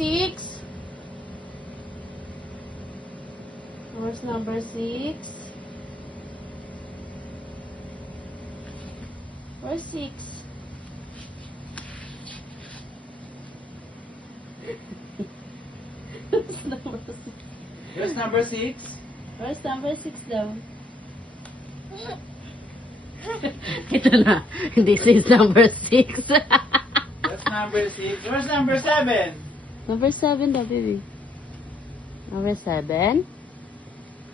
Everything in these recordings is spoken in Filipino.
6? Verse number 6. Verse 6. Verse number 6. Verse number 6 daw. Ito na. This is number 6. Verse number 6. Verse number 7. Number 7 daw, baby. Number 7.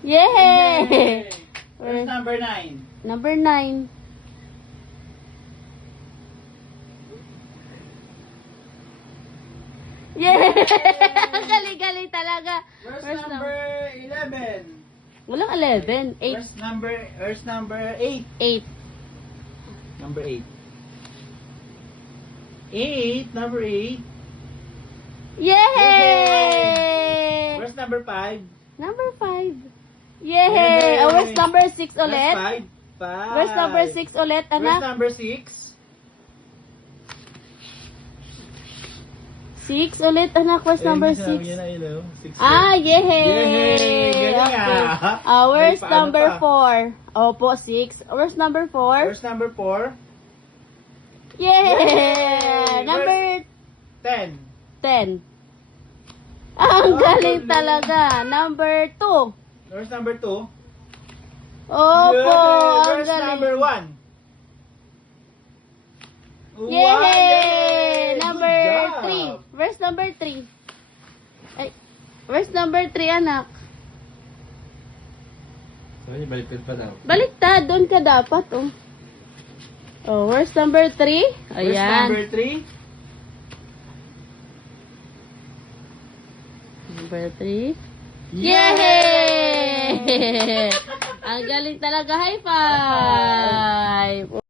Yay! Verse number 9. Number 9. Yay! Galing-galing talaga. Verse number 11. Walang 11. 8. Verse number 8. 8. Number 8. 8. Number 8. Yay! Verse number 5. Number 5. Yay! Oh, verse number 6 ulit. Verse 5. Verse number 6 ulit, Verse anak. number 6. 6 ulit, anak. Verse number 6. Ah, yay! Yay! Galing ah. Verse May paano number pa? 4. Opo, 6. Verse number 4. Verse number 4. Yay! Yay! Number 10. 10. Ang galing talaga. Number 2. Verse number 2. Opo, ang Verse galing. number 1. Yay! Good Number job. 3. Verse number 3. Ay, verse number 3, anak. Sorry, baliktad pa daw. Baliktad, doon ka dapat, oh. Oh, verse number 3. Verse Ayan. number 3. Number 3. Yay! Ang galing talaga. High five!